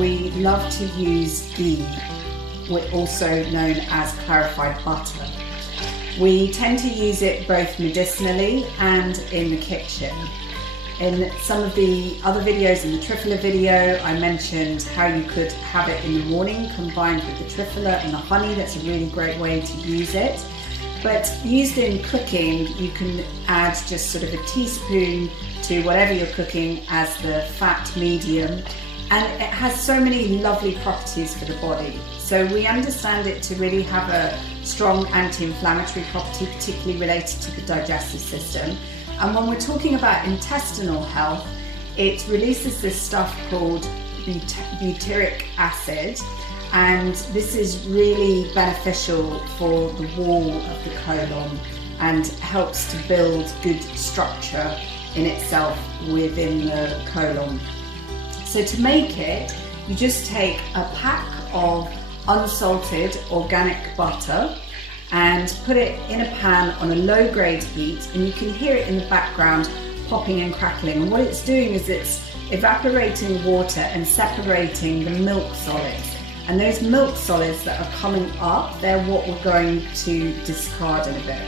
we love to use ghee, also known as clarified butter. We tend to use it both medicinally and in the kitchen. In some of the other videos, in the triphala video, I mentioned how you could have it in the morning combined with the triphala and the honey. That's a really great way to use it. But used in cooking, you can add just sort of a teaspoon to whatever you're cooking as the fat medium. And it has so many lovely properties for the body. So we understand it to really have a strong anti-inflammatory property, particularly related to the digestive system. And when we're talking about intestinal health, it releases this stuff called butyric acid. And this is really beneficial for the wall of the colon and helps to build good structure in itself within the colon. So to make it, you just take a pack of unsalted organic butter and put it in a pan on a low grade heat, and you can hear it in the background popping and crackling. And what it's doing is it's evaporating water and separating the milk solids. And those milk solids that are coming up, they're what we're going to discard in a bit.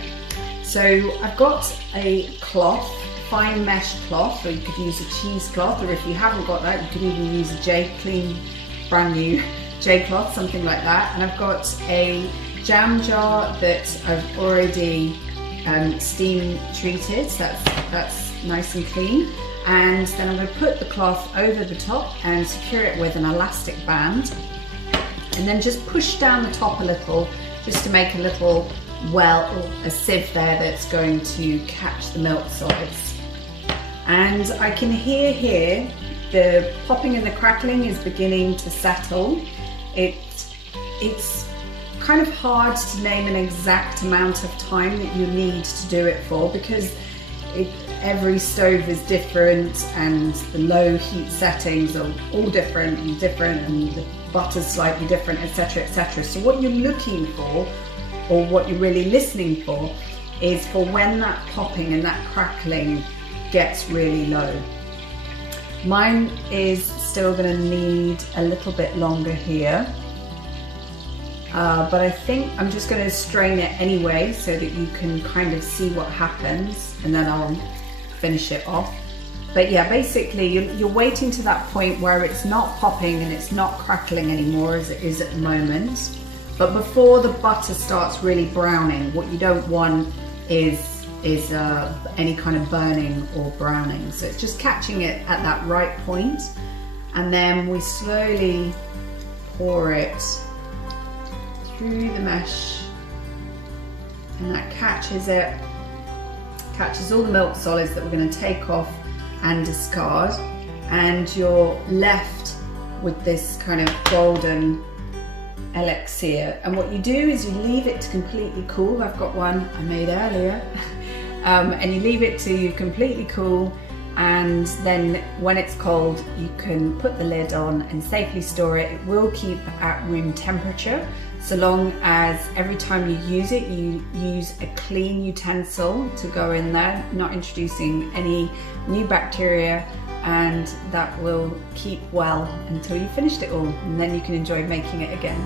So I've got a cloth, fine mesh cloth, or you could use a cheesecloth, or if you haven't got that, you could even use a clean, brand new J cloth, something like that. And I've got a jam jar that I've already steam treated, so that's nice and clean. And then I'm going to put the cloth over the top and secure it with an elastic band. And then just push down the top a little, just to make a little well, a sieve there that's going to catch the milk solids. And I can hear here the popping and the crackling is beginning to settle. It's kind of hard to name an exact amount of time that you need to do it for, because every stove is different and the low heat settings are all different, and the butter's slightly different, etc, etc. So what you're looking for, or what you're really listening for, is for when that popping and that crackling gets really low. Mine is still going to need a little bit longer here, but I think I'm just going to strain it anyway so that you can kind of see what happens, and then I'll finish it off. But yeah, basically you're waiting to that point where it's not popping and it's not crackling anymore as it is at the moment. But before the butter starts really browning, what you don't want is any kind of burning or browning. So it's just catching it at that right point, and then we slowly pour it through the mesh, and that catches all the milk solids that we're going to take off and discard, and you're left with this kind of golden elixir. And what you do is you leave it to completely cool. I've got one I made earlier. And you leave it to completely cool, and then when it's cold you can put the lid on and safely store it. It will keep at room temperature, so long as every time you use it, you use a clean utensil to go in there, not introducing any new bacteria, and that will keep well until you've finished it all, and then you can enjoy making it again.